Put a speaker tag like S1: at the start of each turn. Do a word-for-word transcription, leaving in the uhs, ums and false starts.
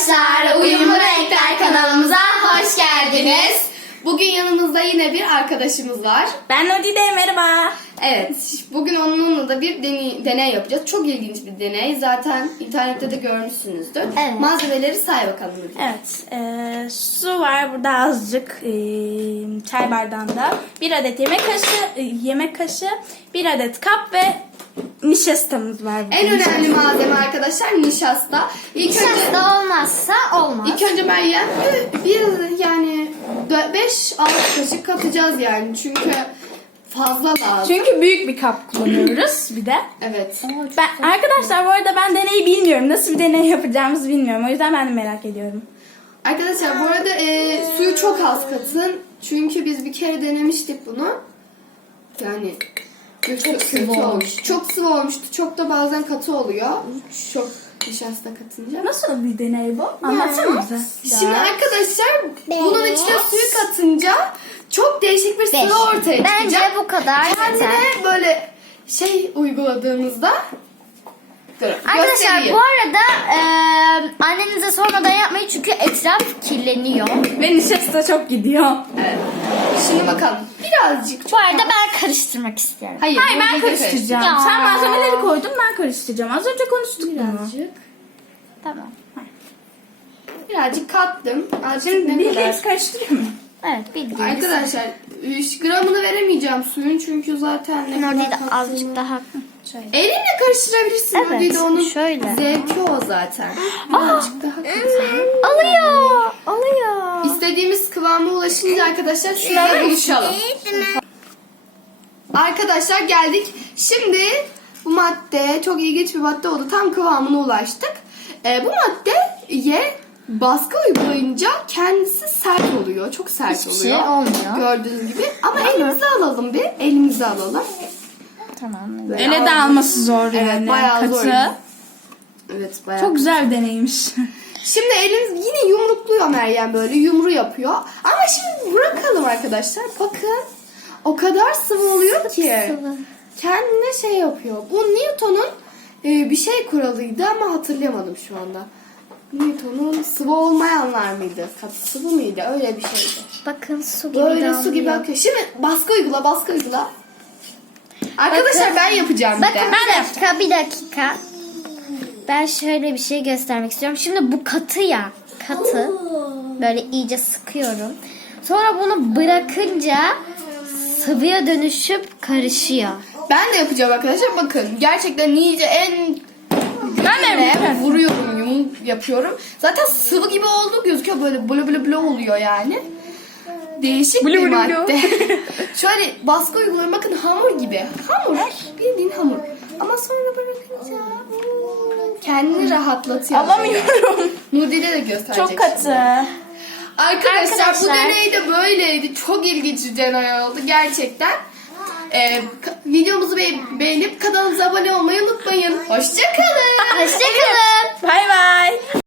S1: arkadaşlar, Uyumlu Renkler kanalımıza hoş geldiniz. Bugün yanımızda yine bir arkadaşımız var.
S2: Ben Nadide, merhaba.
S1: Evet, bugün onunla da bir deney, deney yapacağız. Çok ilginç bir deney. Zaten internette de görmüşsünüzdür.
S2: Evet.
S1: Malzemeleri say bakalım.
S2: Evet, e, su var burada azıcık e, çay bardağında. Bir adet yemek kaşığı, e, yemek kaşığı, bir adet kap ve nişastamız var.
S1: En önemli malzeme arkadaşlar nişasta. İlk önce,
S3: Nişasta olmazsa olmaz.
S1: ilk önce Meryem bir yani beş altı kaşık katacağız yani. Çünkü fazla lazım.
S2: Çünkü büyük bir kap kullanıyoruz bir de.
S1: Evet.
S2: Ben, arkadaşlar bu arada ben deneyi bilmiyorum. Nasıl bir deney yapacağımızı bilmiyorum. O yüzden ben de merak ediyorum.
S1: Arkadaşlar bu arada e, suyu çok az katın. Çünkü biz bir kere denemiştik bunu. Yani çok, çok kötü olmuş. Çok sıvı olmuştu. Çok da bazen katı oluyor. Çok nişasta katınca.
S2: Nasıl bir deney bu? Anlatsana bize.
S1: Şimdi arkadaşlar bunun içine suyu katınca çok değişik bir sıvı ortaya çıkacak.
S3: Bence bu kadar yeter.
S1: Kendine böyle şey uyguladığınızda Dur,
S3: Arkadaşlar
S1: göstereyim.
S3: bu arada e, annenize sormadan yapmayın çünkü etraf kirleniyor.
S2: Ve nişasta çok gidiyor.
S1: Evet. Şimdi bakalım. Birazcık.
S3: Bu arada ben karıştırmak istiyorum.
S1: Hayır,
S2: Hayır ben
S1: bunu
S2: karıştıracağım.
S3: Ya.
S2: Sen malzemeleri koydun, ben karıştıracağım. Az önce konuştuk bunu.
S1: Birazcık.
S3: Tamam.
S1: Birazcık kattım. Azıcık
S2: Şimdi
S1: ne
S2: bir
S1: kadar?
S2: kez karıştırıyor mu?
S3: Evet bildiğiniz.
S1: Arkadaşlar üç gramını veremeyeceğim suyun çünkü zaten ne
S3: Nodi de
S1: kadar kattığını-
S3: azıcık daha şöyle.
S1: Elinle karıştırabilirsin.
S3: Evet,
S1: Nodi de onun
S3: şöyle.
S1: zevki o zaten. Birazcık daha katın.
S3: Alıyor. Alıyor.
S1: İstediğimiz kıvama ulaşınca arkadaşlar sizlerle buluşalım. Arkadaşlar geldik. Şimdi bu madde çok ilginç bir madde oldu. Tam kıvamına ulaştık. Ee, bu maddeye baskı uygulayınca kendisi sert oluyor. Çok sert
S3: Hiçbir
S1: oluyor.
S3: şey olmuyor.
S1: Gördüğünüz gibi. Ama elimize alalım bir. Elimize alalım.
S3: Tamam.
S1: Böyle
S2: Ele de
S1: alalım.
S2: alması zor
S1: Evet,
S2: yani.
S1: bayağı
S2: Katı.
S1: zor. Evet bayağı.
S2: Çok güzel bir deneymiş.
S1: Şimdi elimiz yine yumrukluyor Meryem böyle yumru yapıyor. Ama şimdi bırakalım arkadaşlar. Bakın o kadar sıvı oluyor ki.
S3: sıvı.
S1: Kendine şey yapıyor. Bu Newton'un e, bir şey kuralıydı ama hatırlayamadım şu anda. Newton'un sıvı olmayanlar mıydı? Katı sıvı mıydı? Öyle bir şeydi.
S3: Bakın su gibi
S1: Böyle su gibi
S3: damlıyor.
S1: akıyor. Şimdi baskı uygula, baskı uygula. Arkadaşlar
S3: Bakın.
S1: ben yapacağım bir
S3: Bakın
S1: de.
S3: bir dakika bir dakika. Ben şöyle bir şey göstermek istiyorum. Şimdi bu katı ya. Katı. Böyle iyice sıkıyorum. Sonra bunu bırakınca sıvıya dönüşüp karışıyor.
S1: Ben de yapacağım arkadaşlar. Bakın gerçekten iyice en
S2: Ben de yapıyorum.
S1: vuruyorum, yumruk yapıyorum. Zaten sıvı gibi olduğu gözüküyor. Böyle blo blo blo oluyor yani. Değişik
S2: Blo
S1: bir
S2: blo blo.
S1: madde. Şöyle baskı uyguluyorum. Bakın hamur gibi. Hamur. Bildiğin hamur. Ama sonra bırakınca kendini rahatlatıyor.
S2: Alamıyorum.
S1: Nudile de gösterecek.
S2: Çok katı.
S1: Arkadaşlar, bu
S3: Arkadaşlar.
S1: deney de böyleydi. Çok ilginç bir deney oldu gerçekten. Ee, ka- videomuzu be- beğenip kanalımıza abone olmayı unutmayın. Hoşçakalın.
S3: Hoşçakalın.
S2: Bay bay.